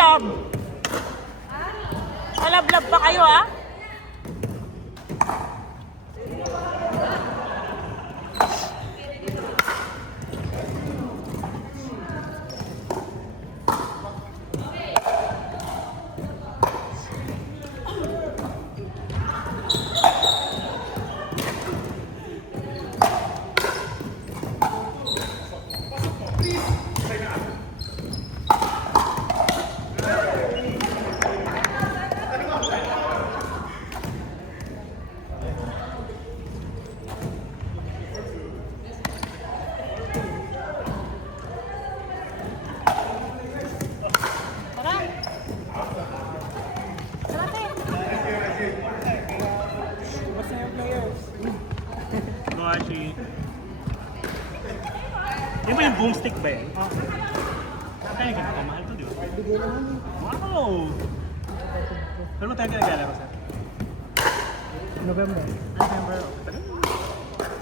love. Malab-lab pa kayo, ha? Actually, yun ba yung boomstick ba yun? Kaya ganito, mahal to, di ba? Wow! Pero mo tayo naglalaro, sir? November. November, okay.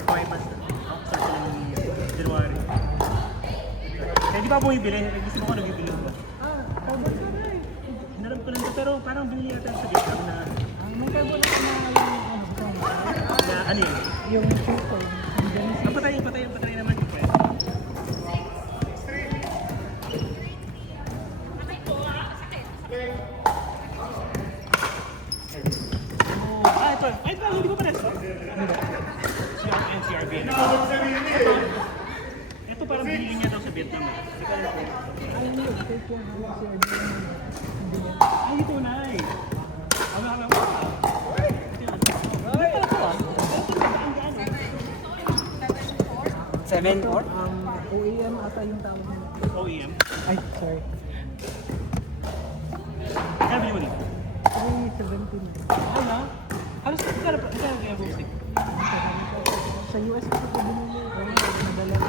5 months na. Ako, start ko lang yung January. Kaya di ba bumibili? Gusto mo ko nabibili ko ba? Cover ka na eh. Hinaram ko lang ito, pero parang binili natin sa Vietnam na... May cover na Na ano yun? yung shoe ko. Patayin naman yung friend. Ito. Ay, ito. Hindi ko pa ito. NCRB. Ito parang binili niya daw sa Vietnam. Ay, ito na eh. Ama. 7 or? OEM ata yung tawag nila. OEM? Ay, sorry. Kaya bili mo dito? 317. Ay na? Halos ito na kaya boomstick? Sa US ko ito binili. Nadala ko.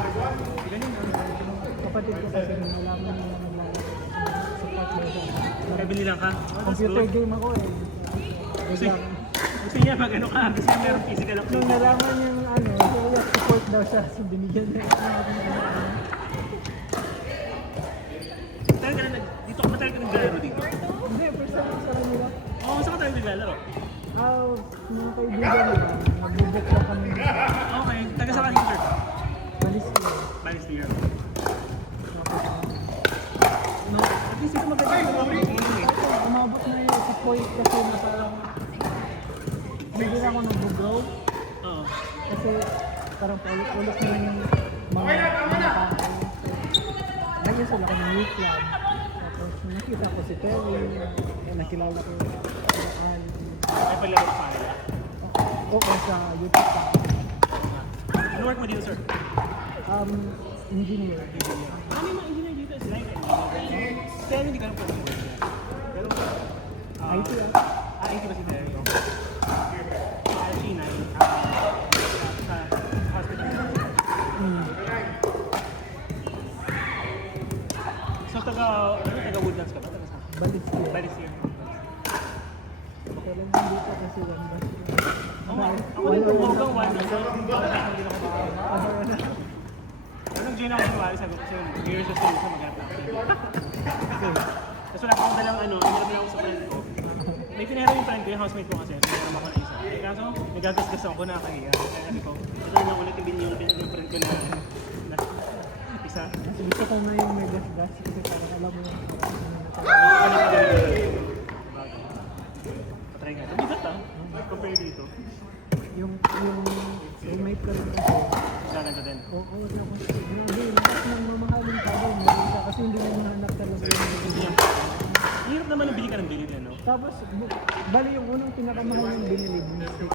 Ganyan na. Kapatid ko kasi nalaman nila naglalaro sa partner. Kaya binili lang ka? Computer game ako eh. Gusto niya mag ano ka? Gusto niya meron physical Nung activity. nalaman yung ano, kaya support daw siya. So binigyan niya. Tayo ka na dito ka ba tayo ka naglalaro dito? Hindi, first time ko sa kanila. Oo, saan ka tayo naglalaro? Nung kaibigan nila, nag-book lang kami. Okay, taga sa kanina. Balis ko. Balis niya. No, at least ito maganda yung game eh. Umabot na yung sa point kasi na parang hindi na ako nag-grow Oo. kasi parang paulit-ulit na yung mga tao. Ngayon sila ko ng new club. Tapos nakita ko si Terry, nakilala ko yung Al. Ay, palaro pa nila. Oo, sa YouTube pa. Ano work mo dito, sir? Engineer. Ano yung mga engineer dito? Sila yung engineer. Kaya hindi ka lang po. Pero, IT IT ba si Terry? China, sa hospital. So, taga Woodlands ka ba? Taga saan? Balis ko. Balis yun. Okay lang din dito kasi one bus. Ako din po hanggang one day. Hindi ako makakaba. Nag-join ako sa Wali, sabi ko kasi New Year's resolution mag-hanap na ako. Tapos wala akong dalang ano, hiniram lang ako sa friend ko. May pinera yung friend ko, yung housemate ko kasi, hiniram ako na isa. Eh kaso, nagagasgas ako na nakahiya. Kaya sabi ko, ito na lang ulit yung binili yung friend ko na isa. Kasi gusto ko na yung may gas-gas kasi parang alam mo yung Patry nga. Mabigat ah. Compare dito. yung roommate ko rin kasi Sana ko din. oo, wala ko hindi, lahat ng mamahaling tao meron siya kasi hindi mo nahanap talaga yung bibili. Hirap naman yung bili ka ng bili ano? Tapos, bali yung unang pinakamahal yung binili,